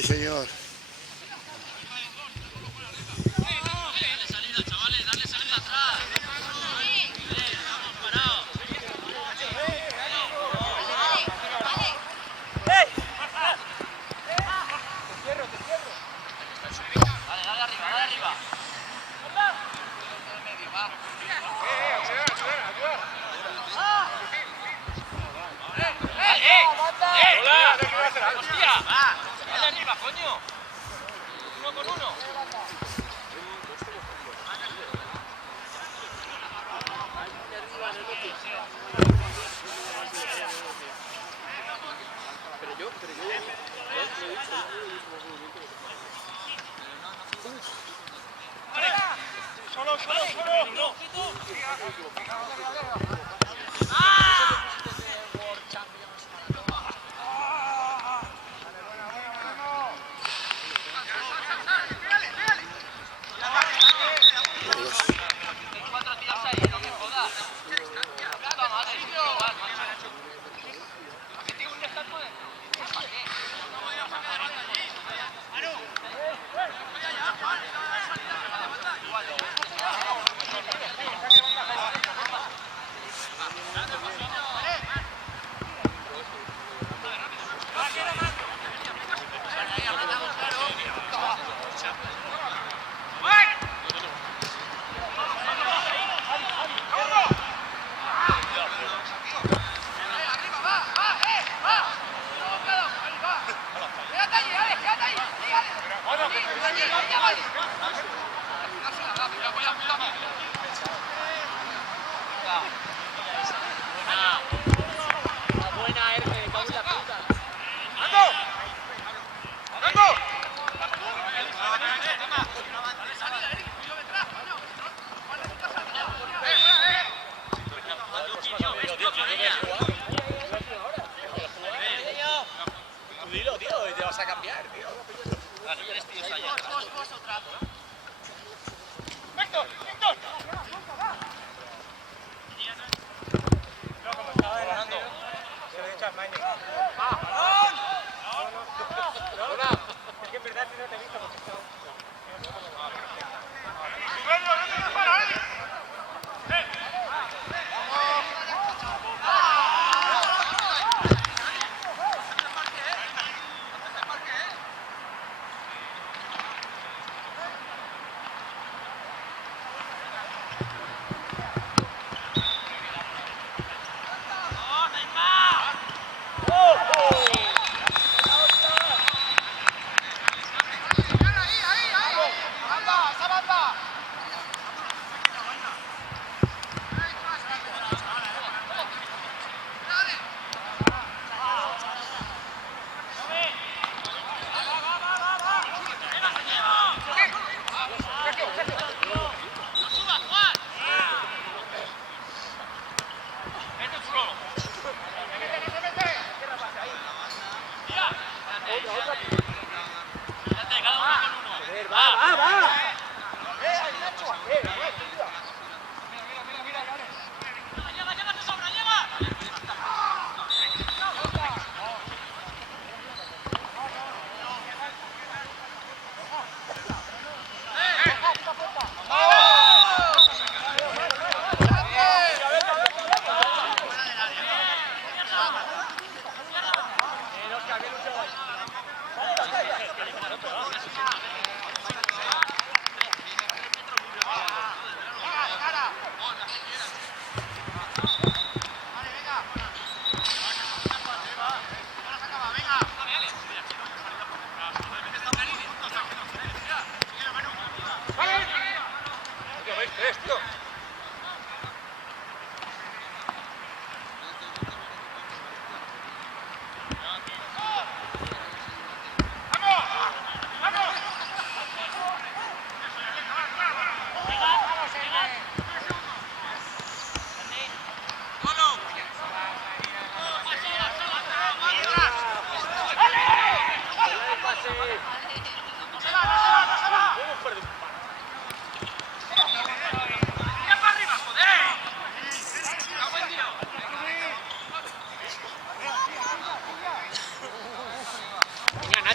Ay, señor.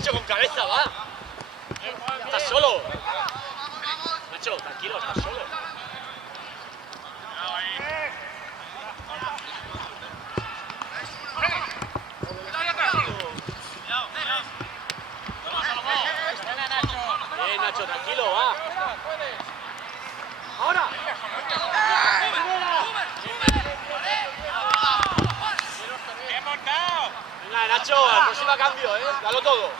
Nacho, con cabeza, va. Estás solo. Nacho, tranquilo, estás solo. Bien, Nacho, tranquilo, va. Ahora. Venga, Nacho, al próximo cambio, dalo todo.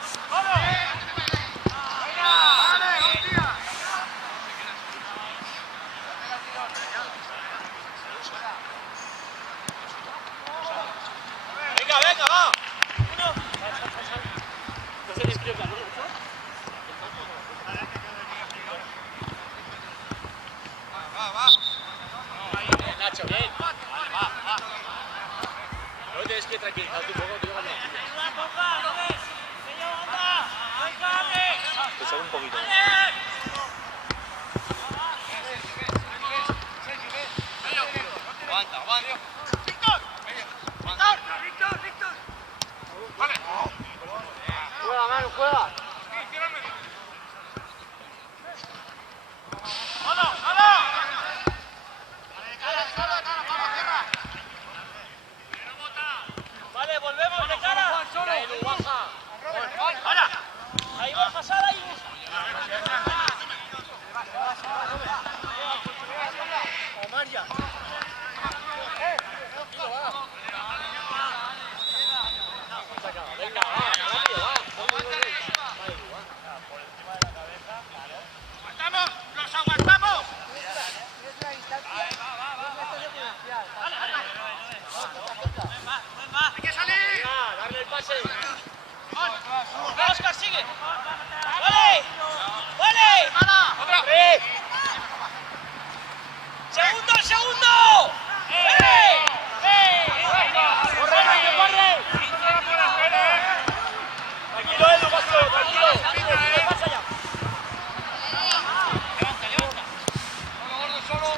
Venga, venga, va. No se despierta, ¿no? Va. Nacho, bien. Va. No tienes que tranquilizar un poco, tío. Pesar un poquito. Aguanta. ¡Víctor! Vale. Juega, mano, juega. Vale, volvemos de cara. Ahora. Ahí va a pasar ahí. María. Venga, va, rápido, va. Por encima de la cabeza. ¡Aguantamos! ¡Los aguantamos! ¡Hay que salir! ¡Darle el pase! ¡Oscar, sigue! ¡Vale! ¡Otra! ¡Segundo! ¡Corre! Tranquilo, Edu, tranquilo. Pasa ya. Levanta. Solo.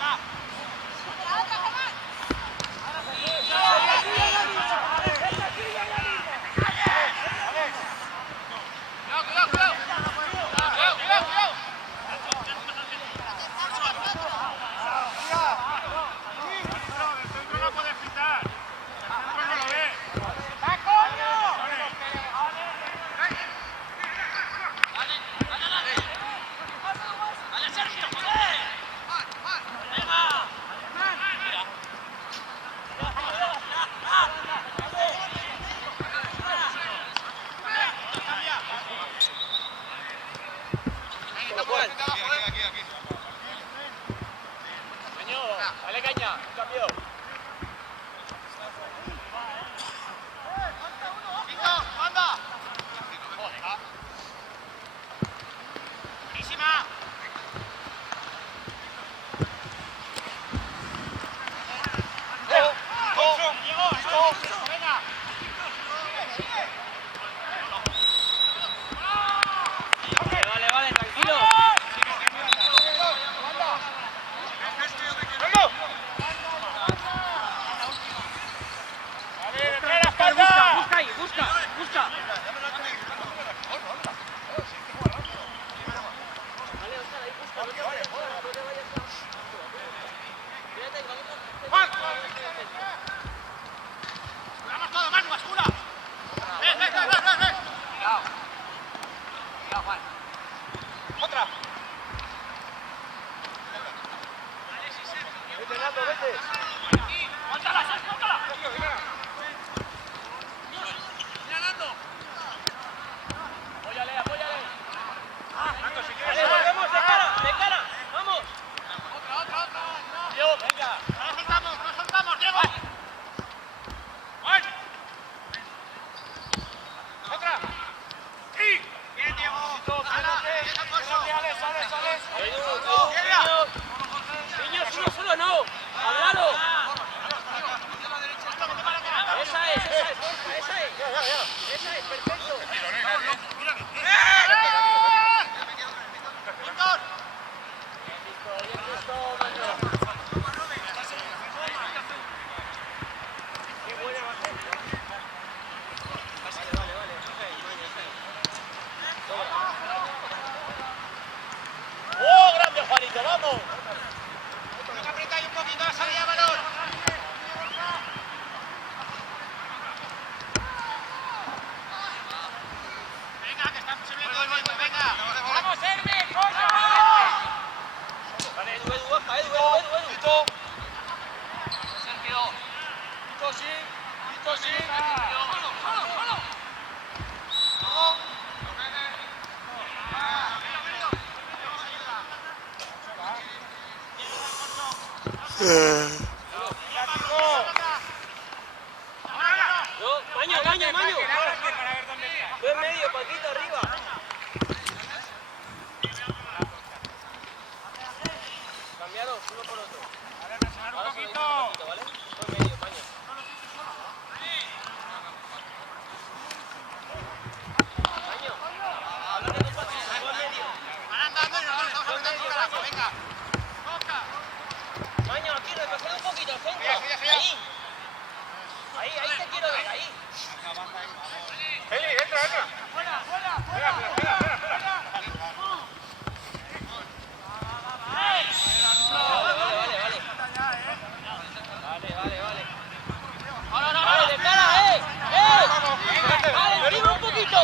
Cuidado. Dale caña, cambio. ¡Anda! ¡Buenísima! Vale, tranquilo. Busca. ¡Vamos todo, Manu, bascula! ¡Ven! Cuidado, Juan. ¡Otra! Vete, Nando, vete. ¡Móntala! ¡Mira, Nando! Apóyale. Nando, si quieres. ¡Volvemos de cara! ¡Vamos! Otra. Diego, venga. No soltamos, Diego. ¡Juan! ¡Otra! ¡Sí! ¡Bien, Diego! ¡Quédate, sales! ¡Niños, uno solo no! ¡Háblalo! Esa es, perfecto. ¡Víctor! Bien visto, Manuel. Qué buena va a ser. Vale. Maño, Maño, Maño. Ve en medio, Paquito, arriba. Cambiaros uno por otro. Ahora un poquito, ¿vale? Ve en medio, Maño. Maño, háblate con Paquito, ve en medio. Venga. Maño, aquí, retrocede un poquito, al centro. Ahí. Ahí te quiero ver, ahí. Eli, entra. Fuera. Espera. Vale. Vale, de cara, Vale, encima un poquito.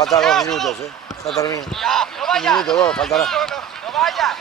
Faltan 2 minutos, ya termina. Un minuto, 2, faltará. ¡No vayas!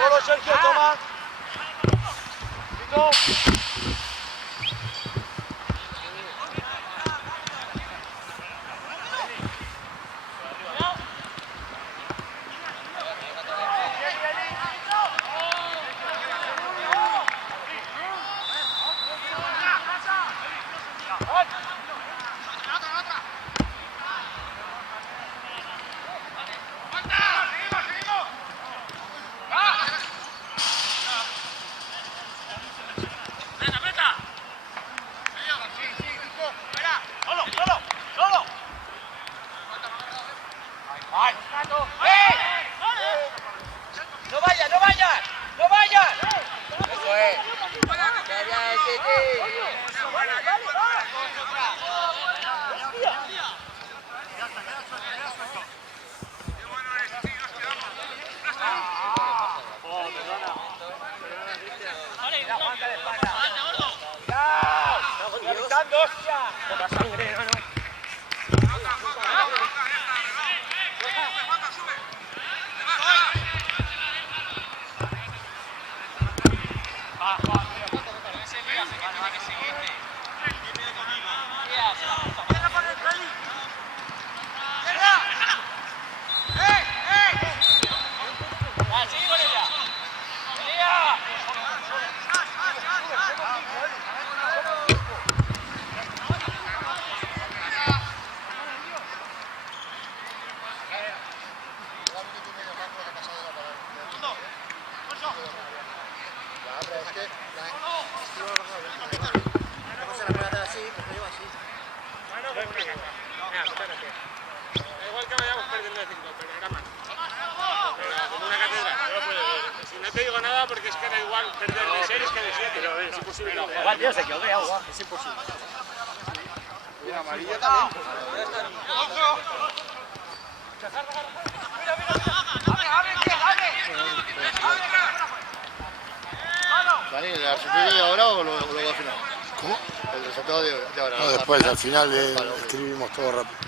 Solo Sergio, toma. Listo. Igual que vayamos perdiendo de 5, pero era más. Como una catedral, no lo puedo ver. Si no te digo nada porque es que da igual perder de 6 que de 7. Pero es imposible. Igual, tío, se quedó de agua. Es imposible. Y la amarilla también. Dani, ¿el resultado de ahora o luego al final? ¿Cómo? El resultado de ahora. No, después, al final escribimos todo rápido.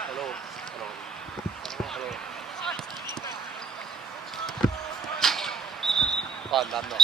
Hasta luego. Va andando.